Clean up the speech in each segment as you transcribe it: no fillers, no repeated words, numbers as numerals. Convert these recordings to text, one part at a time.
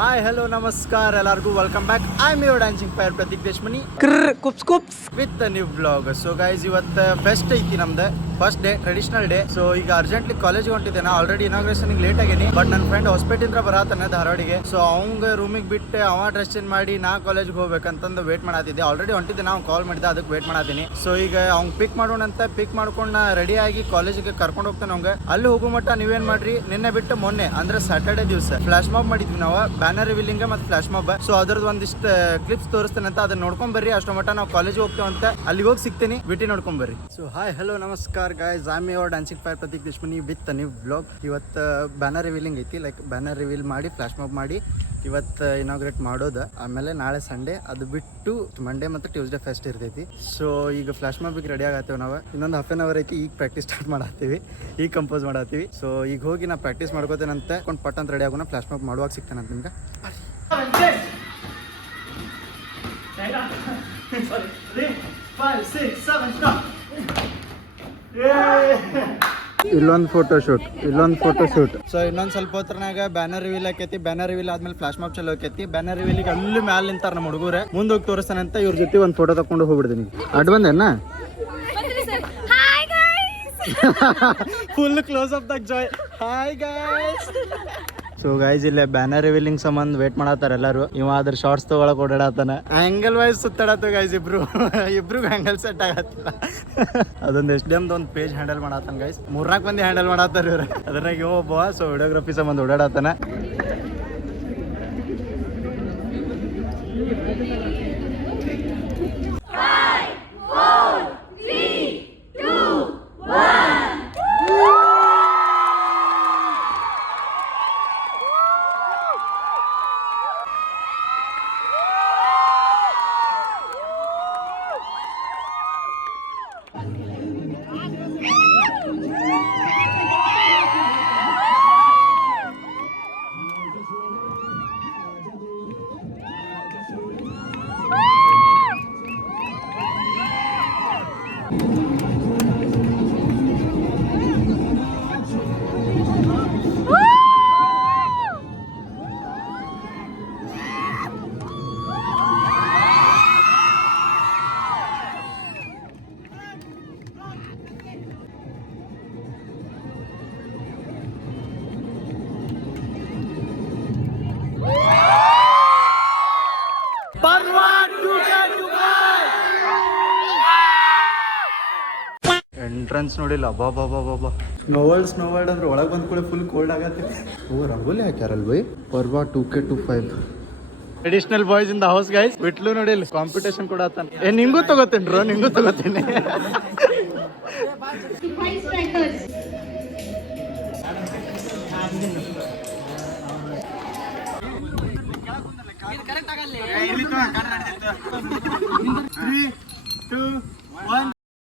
Hi hello ನಮಸ್ಕಾರ ಎಲ್ಲರಿಗೂ welcome back I am your dancing fire Prateek Deshmani with new blog. So guys ಇವತ್ತು fest ಐತಿ ನಮ್ದು first day traditional day. So ಈಗ urgently ಕಾಲೇಜ್ಗೆ ಹೊಂಟಿದ್ದೆ ನಾ ಆಲ್ರೆಡಿ ಇನಾಗ್ರೇಷನ್ ಲೇಟ್ ಆಗೇನಿ. ಬಟ್ ನನ್ನ ಫ್ರೆಂಡ್ ಹೊಸಪೇಟಿಂದ ಬರತ್ತಾನೆ ಧಾರವಾಡಿಗೆ. ಸೊ ಅವಂಗ ರೂಮಿಗೆ ಬಿಟ್ಟು ಅವ ಡ್ರೆಸ್ ಚೇಂಜ್ ಮಾಡಿ ನಾ ಕಾಲೇಜ್ಗೆ ಹೋಗ್ಬೇಕಂತಂದು ವೇಟ್ ಮಾಡತ್ತಿದ್ದೆ. ಆಲ್ರೆಡಿ ಹೊಂಟಿದ್ದೆ ನಾವು ಕಾಲ್ ಮಾಡಿದ್ದೆ, ಅದಕ್ಕೆ ವೇಟ್ ಮಾಡತ್ತೀನಿ. ಸೊ ಈಗ ಅವ್ನು ಪಿಕ್ ಮಾಡೋಣ ಅಂತ ಪಿಕ್ ಮಾಡ್ಕೊಂಡು ನಾ ರೆಡಿ ಆಗಿ ಕಾಲೇಜಿಗೆ ಕರ್ಕೊಂಡು ಹೋಗ್ತಾನೆ. ಅವಂಗ ಅಲ್ಲಿ ಹೋಗೋ ಮಟ್ಟ ನೀವೇನ್ ಮಾಡ್ರಿ, ನಿನ್ನೆ ಬಿಟ್ಟು ಮೊನ್ನೆ ಅಂದ್ರೆ ಸ್ಯಾಟರ್ಡೆ ದಿವಸ ಫ್ಲಾಶ್ ಮಾಬ್ ಮಾಡಿದ್ವಿ ನಾವು, ಬ್ಯಾನರ್ ರಿವೀಲಿಂಗ್ ಮತ್ತೆ ಫ್ಲಾಶ್ ಮಾಬ್. ಸೊ ಅದ್ರದ್ದು ಒಂದಿಷ್ಟು ಕ್ಲಿಪ್ಸ್ ತೋರಿಸ್ತೇನೆ ಅಂತ ಅದನ್ನ ನೋಡ್ಕೊಂಡ್ ಬರ್ರಿ. ಅಷ್ಟು ಮಟ್ಟ ನಾವು ಕಾಲೇಜ್ ಹೋಗ್ತೇವೆ ಅಂತ ಅಲ್ಲಿ ಹೋಗಿ ಸಿಗ್ತೀನಿ, ವಿಟಿ ನೋಡ್ಕೊಂಡ್ ಬರ್ರಿ. ಸೊ ಹಾಯ್ ಹಲೋ ನಮಸ್ಕಾರ guys, I am your dancing fire Prateek Deshmani with new blog. ಇವತ್ತು ಬ್ಯಾನರ್ ರಿವೀಲಿಂಗ್ ಐತಿ, ಲೈಕ್ ಬ್ಯಾನರ್ ರಿವೀಲ್ ಮಾಡಿ ಫ್ಲಾಶ್ ಮಾಬ್ ಮಾಡಿ ಇವತ್ತು ಇನಾಗ್ರೇಟ್ ಮಾಡೋದು. ಆಮೇಲೆ ನಾಳೆ ಸಂಡೇ, ಅದು ಬಿಟ್ಟು ಮಂಡೇ ಮತ್ತು ಟ್ಯೂಸ್ಡೇ ಫೆಸ್ಟ್ ಇರ್ತೈತಿ. ಸೊ ಈಗ ಫ್ಲಾಶ್ ಮಾಬಿಗೆ ರೆಡಿ ಆಗತ್ತೇವೆ ನಾವು. ಇನ್ನೊಂದು ಹಾಫ್ ಆನ್ ಅವರ್ ಐತಿ, ಈಗ ಪ್ರಾಕ್ಟೀಸ್ ಸ್ಟಾರ್ಟ್ ಮಾಡತ್ತೀವಿ, ಈಗ ಕಂಪೋಸ್ ಮಾಡತ್ತೀವಿ. ಸೊ ಈಗ ಹೋಗಿ ನಾ ಪ್ರಾಕ್ಟೀಸ್ ಮಾಡ್ಕೋತೇನಂತೆ ಕೊಂಡು ಪಟ್ ಅಂತ ರೆಡಿ ಆಗೋಣ. ಫ್ಲಾಶ್ ಮಾಬ್ ಮಾಡುವಾಗ ಸಿಗ್ತಾನಂತ ನಿಮ್ಗೆ. ಇಲ್ಲೊಂದು ಫೋಟೋ ಶೂಟ್. ಸೊ ಇನ್ನೊಂದು ಸ್ವಲ್ಪ ಹೊತ್ರನಾಗ ಬ್ಯಾನರ್ ರಿವೀಲ್ ಆಕೈತಿ. ಬ್ಯಾನರ್ ರಿವೀಲ್ ಆದ್ಮೇಲೆ ಫ್ಲಾಶ್ ಮಾಬ್ ಚಲೋ ಆಕೈತಿ. ಬ್ಯಾನರ್ ರಿವೀಲಿಗೆ ಅಲ್ಲಿ ಮ್ಯಾಲ ನಿಂತಾರ ನಮ್ಮ ಹುಡುಗರೆ. ಮುಂದೆ ಹೋಗಿ ತೋರಿಸ್ತಾನಂತ ಇವ್ರ ಜೊತೆ ಒಂದು ಫೋಟೋ ತಕೊಂಡು ಹೋಗ್ಬಿಡ್ತೀನಿ. ಅಡ್ ಬಂದೇನ ಫುಲ್ ಕ್ಲೋಸ್ ಅಪ್ ದಾಗ ಜಾಯ್. Hi guys. ಸೊ ಗೈಸ್ ಇಲ್ಲೇ ಬ್ಯಾನರ್ ರಿವೀಲಿಂಗ್ ಸಂಬಂಧ ವೇಟ್ ಮಾಡತ್ತಾರ ಎಲ್ಲರೂ. ಇವ ಅದ್ರ ಶಾರ್ಟ್ಸ್ ತಗೊಳಕ್ ಓಡಾಡತ್ತಾನ. ಆಂಗಲ್ ವೈಸ್ ಸುತ್ತಾಡತ್ತ ಗೈಸ್. ಇಬ್ರು ಆಂಗಲ್ ಸೆಟ್ ಆಗತ್ತಿಲ್ಲ. ಅದೊಂದು ಎಸ್ ಡಿ ಎಮ್ದು ಒಂದು ಪೇಜ್ ಹ್ಯಾಂಡಲ್ ಮಾಡತ್ತಾನ ಗೈಸ್. 4 ಮಂದಿ ಹ್ಯಾಂಡಲ್ ಮಾಡತ್ತಾರ ಇವ್ರು. ಅದ್ರಾಗ ಇವ ಒಬ್ಬ. ಸೊ ವಿಡಿಯೋಗ್ರಫಿ ಸಂಬಂಧ ಓಡಾಡತ್ತಾನ. ಎಂಟ್ರೆನ್ಸ್ ನೋಡಿಲ್ಲ, ಬಾಬಾ ಸ್ನೋ ವರ್ಲ್ಡ್ ಅಂದ್ರೆ ಒಳಗೆ ಬಂದ ಕೂಡ ಫುಲ್ ಕೋಲ್ಡ್ ಆಗತ್ತೆ. ಓ ರಂಗೋಲಿ ಹಾಕ್ಯಾರಲ್ ಬೈ. Parva 2K25 traditional boys in the house guys. ಬಿಟ್ಲು ನೋಡಿಲ್ಲ, ಕಾಂಪಿಟೇಷನ್ ಕೂಡ ಆತಾನ. ನಿಂಗೂ ತಗೋತೇನ್ರೋ, ನಿಂಗೂ ತಗೋತೇನೆ.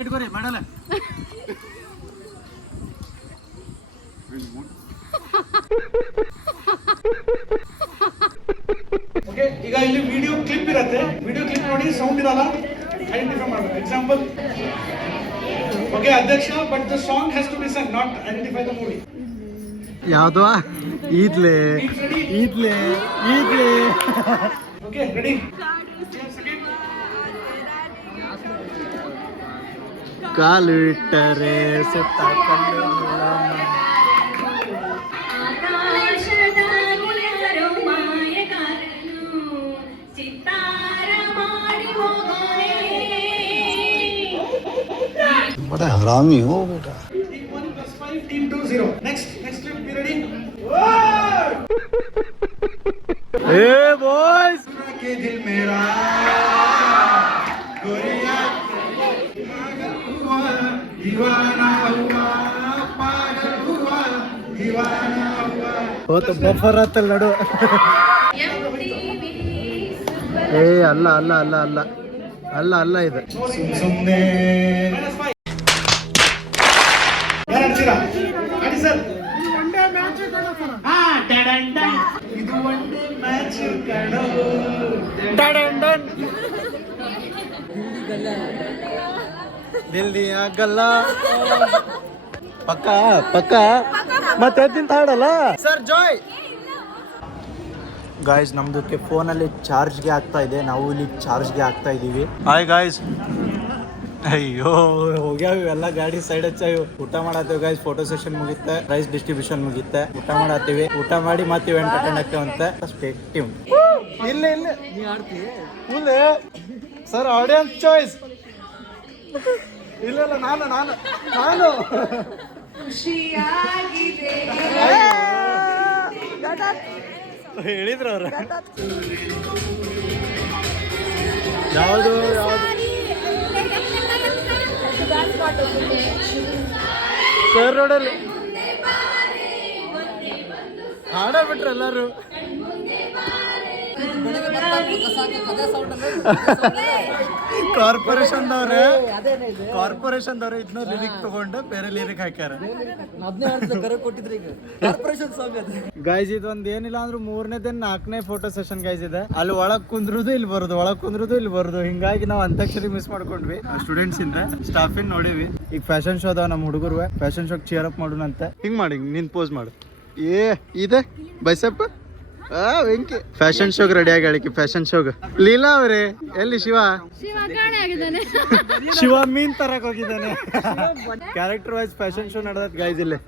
ಇಟ್ಕೋರಿ ಮಾಡಲ್ಲ. ಓಕೆ, ಈಗ ಇಲ್ಲಿ ವಿಡಿಯೋ ಕ್ಲಿಪ್ ಇರುತ್ತೆ. ವಿಡಿಯೋ ಕ್ಲಿಪ್ ನೋಡಿ ಸೌಂಡ್ ಇರಲ್ಲ, ಐಡೆಂಟಿಫೈ ಮಾಡಬೇಕು. ಎಕ್ಸಾಂಪಲ್, ಓಕೆ ಅಧ್ಯಕ್ಷ, but the song has to be sung, not identify the movie. ಯಾವ್ದು? ಈದ್ಲೆ. Okay ready. ಕಾಲು ಇಟ್ಟರೆ ಸುತ್ತ ಕಲ್ಲು. बड़ा हरामी हो बेटा. Team 1 + 5, Team 2 0. Next clip, be ready. Hey boys, के दिल मेरा गोरिया पागल हुआ दीवाना हुआ, पागल हुआ दीवाना हुआ. ಹೋತ ಬಫರ್ ಆತಲ್ ನಡು. ಏ ಅಲ್ಲ ಇದು ಸುಮ್ಮನೆ ಯಾರು ಆಡಿ ಸರ್. ಇದು ಒಂದೇ ಮ್ಯಾಚ್ ಕಣೋ. ದಿಲ್ಲಿ ಆಗಲ್ಲ. ಪಕ್ಕ ಮತ್ತೆ ತಿಂತ ಹಾಡಲ್ಲ ಸರ್. ಜಾಯ್ ಗಾಯ್ಸ್ ನಮ್ದಕ್ಕೆ ಫೋನಲ್ಲಿ ಚಾರ್ಜ್ಗೆ ಆಗ್ತಾ ಇದೆ, ನಾವು ಇಲ್ಲಿ ಚಾರ್ಜ್ಗೆ ಆಗ್ತಾ ಇದ್ದೀವಿ. ಹಾಯ್ ಗಾಯ್ಸ್, ಅಯ್ಯೋ ಹೋಗ್ಯಾವ ಎಲ್ಲ ಗಾಡಿ ಸೈಡ್ ಹಚ್ಚಾವು. ಊಟ ಮಾಡತ್ತೇವೆ ಗಾಯ್ಸ್, ಫೋಟೋ ಸೆಷನ್ ಮುಗಿತ್ತೆ, ಪ್ರೈಸ್ ಡಿಸ್ಟ್ರಿಬ್ಯೂಷನ್ ಮುಗಿತ್ತೆ, ಊಟ ಮಾಡತ್ತೀವಿ. ಊಟ ಮಾಡಿ ಮತ್ತೆ ಇವೆಂಟ್ ಅಟೆಂಡ್ ಆಗ್ತೇವಂತ. Stay tune. ಇಲ್ಲ ಇಲ್ಲ ಫುಲ್ ಸರ್ ಆಡಿಯನ್ಸ್ ಚಾಯ್ಸ್. ಇಲ್ಲ ಇಲ್ಲ ನಾನು ನಾನು ನಾನು ಹೇಳಿದ್ರು ಅವ್ರ ಯಾವುದು ಯಾವುದು ಸರ್ ನೋಡಲ್ಲ ಹಾಡ ಬಿಟ್ರೆ ಎಲ್ಲಾರು. ಕಾರ್ಪೊರೇಷನ್ದವ್ರೆ ಇದನ್ನ ಲಿರಿಕ್ ತಗೊಂಡು ಬೇರೆ ಲಿರಿಕ್ ಹಾಕ್ಯಾರ. ಗೈಸ್ ಇದೊಂದು ಏನಿಲ್ಲ ಅಂದ್ರೂ 3ನೇ ದಿನ 4ನೇ ಫೋಟೋ ಸೆಷನ್ ಗೈಸ್ ಇದೆ. ಅಲ್ಲಿ ಒಳಗ್ ಕುಂದ್ರುದು ಇಲ್ಲಿ ಬರುದು, ಒಳಗ್ ಕುಂದ್ರುದು ಇಲ್ಲಿ ಬರುದು. ಹಿಂಗಾಗಿ ನಾವು ಅಂತ್ಯಾಕ್ಷರಿ ಮಿಸ್ ಮಾಡ್ಕೊಂಡ್ವಿ. ಸ್ಟೂಡೆಂಟ್ಸ್ ಇಂದ ಸ್ಟಾಫ್ ಇನ್ ನೋಡಿವಿ. ಈಗ ಫ್ಯಾಷನ್ ಶೋ ಅದಾವ ನಮ್ಮ ಹುಡುಗರು. ಫ್ಯಾಷನ್ ಶೋ ಚಿಯರ್ ಅಪ್ ಮಾಡೋಣ ಅಂತ. ಹಿಂಗ್ ಮಾಡಿ ನಿನ್ ಪೋಸ್ ಮಾಡು. ಇದೆ ಬೈಸಪ್ಪ ವೆಂಕಿ ಫ್ಯಾಷನ್ ಶೋಗ್ ರೆಡಿ ಆಗಿ ಹೇಳಿಕೆ. ಫ್ಯಾಷನ್ ಶೋಗ್ ಲೀಲಾ ಅವ್ರೆ ಎಲ್ಲಿ? ಶಿವ ಮೀನ್ ತರಕ್ ಹೋಗಿದ್ದಾನೆ. ಕ್ಯಾರೆಕ್ಟರ್ ವೈಸ್ ಫ್ಯಾಷನ್ ಶೋ ನಡೆದತ್ ಗೈಸ್ ಇಲ್ಲಿ.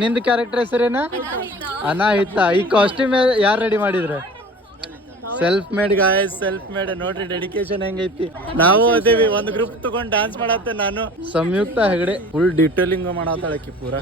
ನಿಂದ ಕ್ಯಾರೆಕ್ಟರ್ ಹೆಸರೇನ? ಅನಾಹಿತ. ಈ ಕಾಸ್ಟ್ಯೂಮ್ ಯಾರು ರೆಡಿ ಮಾಡಿದ್ರು? Self made guys, self made. ನೋಡ್ರಿ ಡೆಡಿಕೇಶನ್ ಹೆಂಗೈತಿ. ನಾವು ಅದೇವಿ ಒಂದು ಗ್ರೂಪ್ ತಗೊಂಡ್ ಡಾನ್ಸ್ ಮಾಡತ್ತೆ. ನಾನು ಸಂಯುಕ್ತ ಹೆಗಡೆ ಫುಲ್ ಡೀಟೇಲಿಂಗ್ ಮಾಡತ್ತಾಳಕಿ ಪೂರ.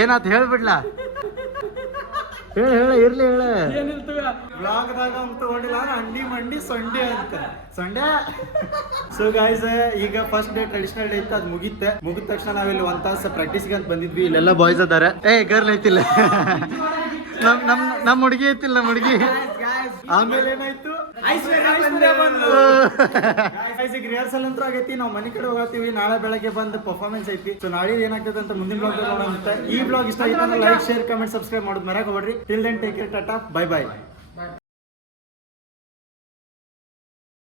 ಏನಾತ್ ಹೇಳ್ಬಿಡ್ಲಾ? ಹೇಳ ಇರ್ಲಿ ಹೇಳ. ಬ್ಲಾಗ್ದಾಗ ಅಂತ ತಗೊಂಡಿಲ್ಲ ಅಂಡಿ ಮಂಡಿ ಸೊಂಡೆ ಅಂತ ಸೊಂಡೆ. ಸೊ ಗಾಯ್ಸ್, ಈಗ ಫಸ್ಟ್ ಡೇ ಟ್ರೆಡಿಷನಲ್ ಡೇ ಇತ್ತು, ಅದು ಮುಗಿದ ತಕ್ಷಣ ನಾವಿಲ್ಲಿ 1 ತಾಸು ಪ್ರಾಕ್ಟೀಸ್ಗೆ ಅಂತ ಬಂದಿದ್ವಿ. ಇಲ್ಲೆಲ್ಲ ಬಾಯ್ಸ್ ಅದಾರೆ. ಗರ್ಲ್ ಐತಿಲ್ಲ, ನಮ್ಮ ಹುಡುಗಿ ಐತಿಲ್ಲ, ನಮ್ಮ ಹುಡುಗಿ. ಆಮೇಲೆ ಏನಾಯ್ತು, ರಿಹರ್ಸಲ್ ಅಂತೂ ಆಗೈತಿ. ನಾವು ಮನೆ ಕಡೆ ಹೋಗ್ತೀವಿ, ನಾಳೆ ಬೆಳಗ್ಗೆ ಬಂದು ಪರ್ಫಾರ್ಮೆನ್ಸ್ ಐತಿ. ಸೊ ನಾಳೆ ಏನಾಗ್ತದೆ ಅಂತ ಮುಂದಿನ ಬ್ಲಾಗ್ ನೋಡೋಣ. ಈ ಬ್ಲಾಗ್ ಇಷ್ಟ ಆಯ್ತು ಅಂದ್ರೆ ಲೈಕ್, ಶೇರ್, ಕಮೆಂಟ್, ಸಬ್ಸ್ಕ್ರೈಬ್ ಮಾಡೋದು ಮರ್ಯಾಕ್ ಹೋಗ್ರಿ. Till then take care, tata, bye by.